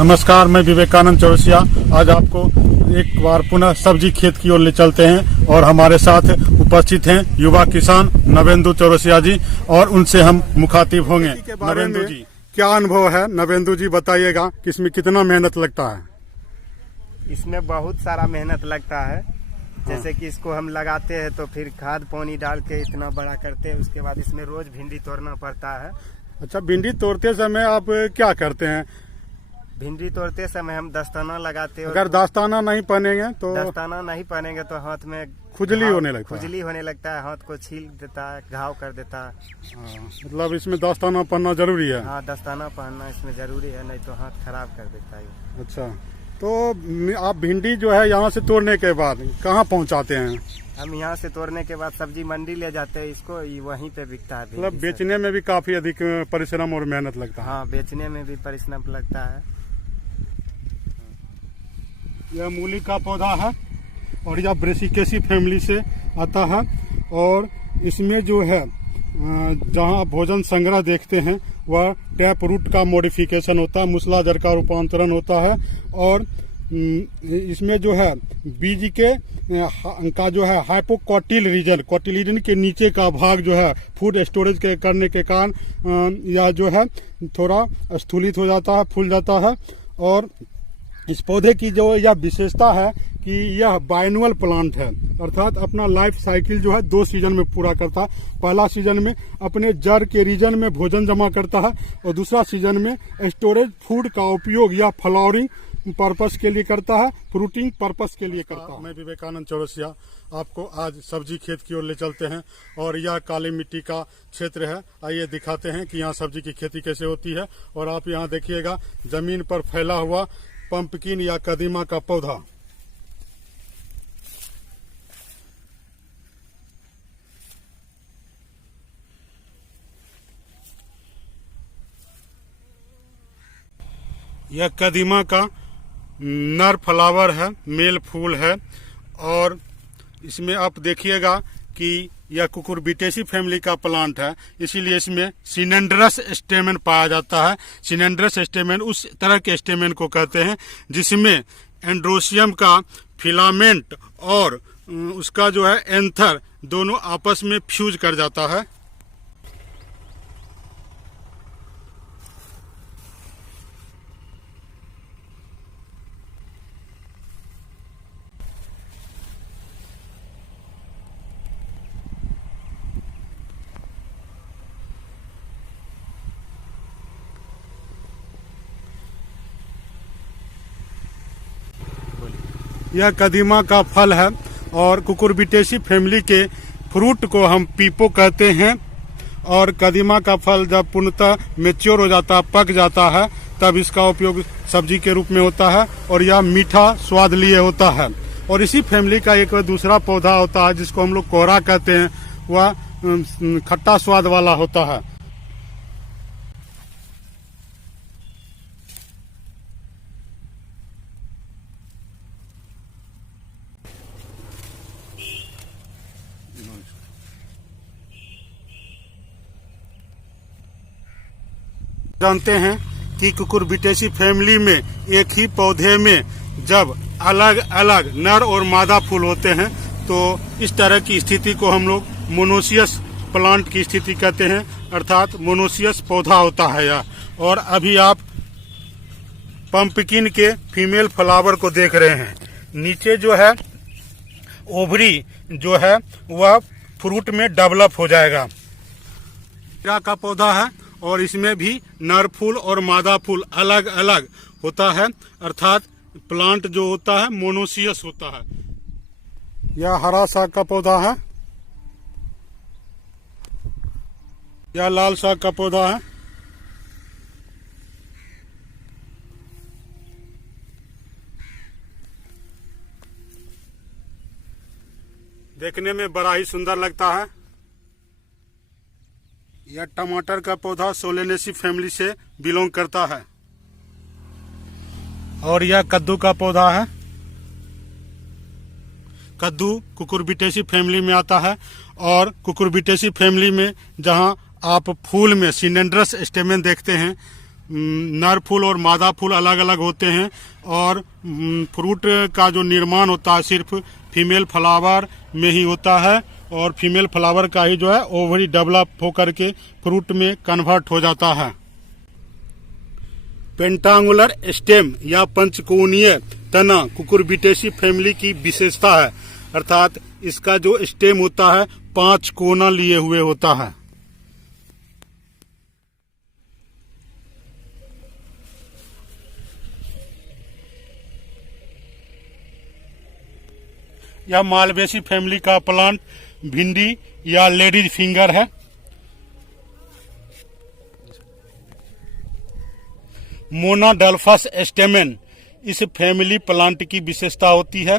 नमस्कार, मैं विवेकानंद चौरसिया। आज आपको एक बार पुनः सब्जी खेत की ओर ले चलते हैं और हमारे साथ उपस्थित हैं युवा किसान नवेंदु चौरसिया जी और उनसे हम मुखातिब होंगे। नवेंदु जी, क्या अनुभव है? नवेंदु जी बताइएगा कि इसमें कितना मेहनत लगता है? इसमें बहुत सारा मेहनत लगता है। जैसे कि इसको हम लगाते हैं तो फिर खाद पानी डाल के इतना बड़ा करते हैं, उसके बाद इसमें रोज भिंडी तोड़ना पड़ता है। अच्छा, भिंडी तोड़ते समय आप क्या करते हैं? भिंडी तोड़ते समय हम दस्ताना लगाते हैं। अगर दस्ताना नहीं पहनेंगे तो? दस्ताना नहीं पहनेंगे तो हाथ में खुजली होने लगता है। खुजली होने लगता है, हाथ को छील देता है, घाव कर देता है। मतलब इसमें दस्ताना पहनना जरूरी है? हाँ, दस्ताना पहनना इसमें जरूरी है, नहीं तो हाथ खराब कर देता है। अच्छा, तो आप भिंडी जो है यहाँ से तोड़ने के बाद कहाँ पहुँचाते हैं? हम यहाँ से तोड़ने के बाद सब्जी मंडी ले जाते हैं, इसको वहीं पे बिकता है। मतलब बेचने में भी काफी अधिक परिश्रम और मेहनत लगता है। हाँ, बेचने में भी परिश्रम लगता है। यह मूली का पौधा है और यह ब्रेसिकेसी फैमिली से आता है और इसमें जो है जहाँ भोजन संग्रह देखते हैं वह टैप रूट का मॉडिफिकेशन होता है, मूसलाधार का रूपांतरण होता है और इसमें जो है बीज के का जो है हाइपोकोटिल रीजन, कोटिलिडन के नीचे का भाग जो है फूड स्टोरेज के करने के कारण यह जो है थोड़ा स्थूलित हो जाता है, फूल जाता है। और इस पौधे की जो यह विशेषता है कि यह बायनुअल प्लांट है, अर्थात अपना लाइफ साइकिल जो है 2 सीजन में पूरा करता है। पहला सीजन में अपने जड़ के रीजन में भोजन जमा करता है और दूसरा सीजन में स्टोरेज फूड का उपयोग या फ्लावरिंग पर्पस के लिए करता है, फ्रूटिंग पर्पस के लिए करता है। मैं विवेकानंद चौरसिया आपको आज सब्जी खेत की ओर ले चलते हैं और यह काली मिट्टी का क्षेत्र है। आइए दिखाते हैं कि यहाँ सब्जी की खेती कैसे होती है। और आप यहाँ देखिएगा जमीन पर फैला हुआ पंपकिन या कदीमा का पौधा। यह कदीमा का नर फ्लावर है, मेल फूल है और इसमें आप देखिएगा कि यह कुकुरबिटेसी फैमिली का प्लांट है, इसीलिए इसमें सिनेंडरस स्टेमेन पाया जाता है। सिनेंडरस स्टेमेन उस तरह के स्टेमेन को कहते हैं जिसमें एंड्रोसियम का फिलामेंट और उसका जो है एंथर दोनों आपस में फ्यूज कर जाता है। यह कदीमा का फल है और कुकुरबिटेसी फैमिली के फ्रूट को हम पीपो कहते हैं। और कदीमा का फल जब पूर्णतः मैच्योर हो जाता है, पक जाता है, तब इसका उपयोग सब्जी के रूप में होता है और यह मीठा स्वाद लिए होता है। और इसी फैमिली का एक दूसरा पौधा होता है जिसको हम लोग कोहरा कहते हैं, वह खट्टा स्वाद वाला होता है। जानते हैं कि कुकुरबिटेसी फैमिली में एक ही पौधे में जब अलग अलग नर और मादा फूल होते हैं तो इस तरह की स्थिति को हम लोग मोनोसियस प्लांट की स्थिति कहते हैं, अर्थात मोनोसियस पौधा होता है यह। और अभी आप पंपकिन के फीमेल फ्लावर को देख रहे हैं, नीचे जो है ओवरी जो है वह फ्रूट में डेवलप हो जाएगा। खीरा का पौधा है और इसमें भी नर फूल और मादा फूल अलग अलग होता है, अर्थात प्लांट जो होता है मोनोसियस होता है। यह हरा साग का पौधा है, यह लाल साग का पौधा है। देखने में बड़ा ही सुंदर लगता है। यह टमाटर का पौधा सोलेनेसी फैमिली से बिलोंग करता है। और यह कद्दू का पौधा है, कद्दू कुकुरबिटेसी फैमिली में आता है। और कुकुरबिटेसी फैमिली में जहां आप फूल में सिनेंडरस स्टेमेन देखते हैं, नर फूल और मादा फूल अलग अलग होते हैं और फ्रूट का जो निर्माण होता है सिर्फ फीमेल फ्लावर में ही होता है और फीमेल फ्लावर का ही जो है ओवरी डेवलप होकर के फ्रूट में कन्वर्ट हो जाता है। पेंटांगुलर स्टेम या पंचकोणीय तना कुकुरबिटेसी फैमिली की विशेषता है, अर्थात इसका जो स्टेम होता है 5 कोना लिए हुए होता है। यह मालवेसी फैमिली का प्लांट भिंडी या लेडीज फिंगर है। मोनाडेल्फस स्टेमेन इस फैमिली प्लांट की विशेषता होती है,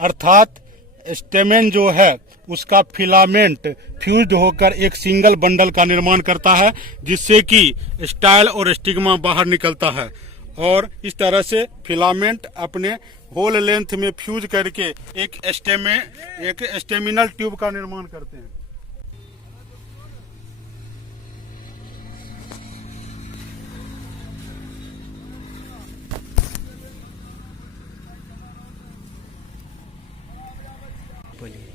अर्थात स्टेमेन जो है उसका फिलामेंट फ्यूज्ड होकर एक सिंगल बंडल का निर्माण करता है जिससे कि स्टाइल और स्टिग्मा बाहर निकलता है और इस तरह से फिलामेंट अपने होल लेंथ में फ्यूज करके एक स्टेमिनल ट्यूब का निर्माण करते हैं।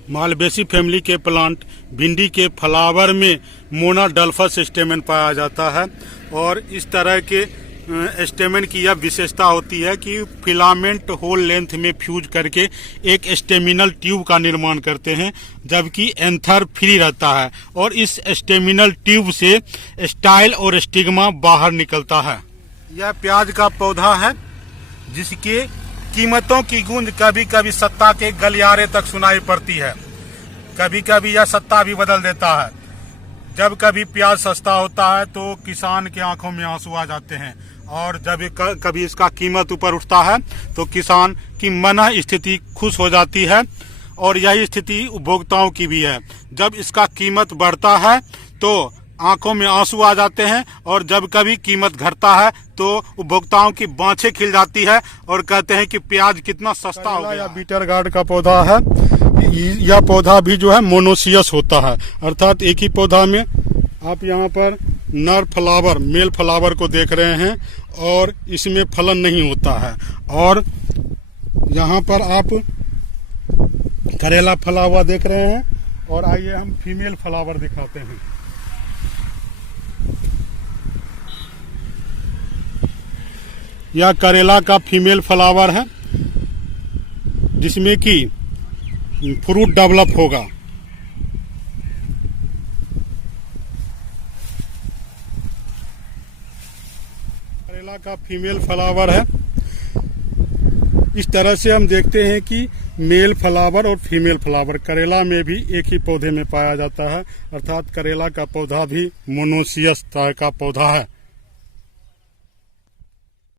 मालवेसी फैमिली के प्लांट भिंडी के फ्लावर में मोनाडेल्फस स्टेमेन पाया जाता है और इस तरह के स्टेमेन की यह विशेषता होती है कि फिलामेंट होल लेंथ में फ्यूज करके एक स्टेमिनल ट्यूब का निर्माण करते हैं जबकि एंथर फ्री रहता है और इस स्टेमिनल ट्यूब से स्टाइल और स्टिग्मा बाहर निकलता है। यह प्याज का पौधा है जिसके कीमतों की गूंज कभी कभी सत्ता के गलियारे तक सुनाई पड़ती है, कभी कभी यह सत्ता भी बदल देता है। जब कभी प्याज सस्ता होता है तो किसान के आंखों में आंसू आ जाते हैं और जब कभी इसका कीमत ऊपर उठता है तो किसान की मन स्थिति खुश हो जाती है और यही स्थिति उपभोक्ताओं की भी है। जब इसका कीमत बढ़ता है तो आंखों में आंसू आ जाते हैं और जब कभी कीमत घटता है तो उपभोक्ताओं की बाँछें खिल जाती है और कहते हैं कि प्याज कितना सस्ता हो गया। बीटर गार्ड का पौधा है, यह पौधा भी जो है मोनोसियस होता है, अर्थात एक ही पौधा में आप यहाँ पर नर फ्लावर मेल फ्लावर को देख रहे हैं और इसमें फलन नहीं होता है और यहाँ पर आप करेला फला हुआ देख रहे हैं और आइए हम फीमेल फ्लावर दिखाते हैं। यह करेला का फीमेल फ्लावर है जिसमें कि फ्रूट डेवलप होगा। करेला का फीमेल फ्लावर है। इस तरह से हम देखते हैं कि मेल फ्लावर और फीमेल फ्लावर करेला में भी एक ही पौधे में पाया जाता है, अर्थात करेला का पौधा भी मोनोसियस तरह का पौधा है।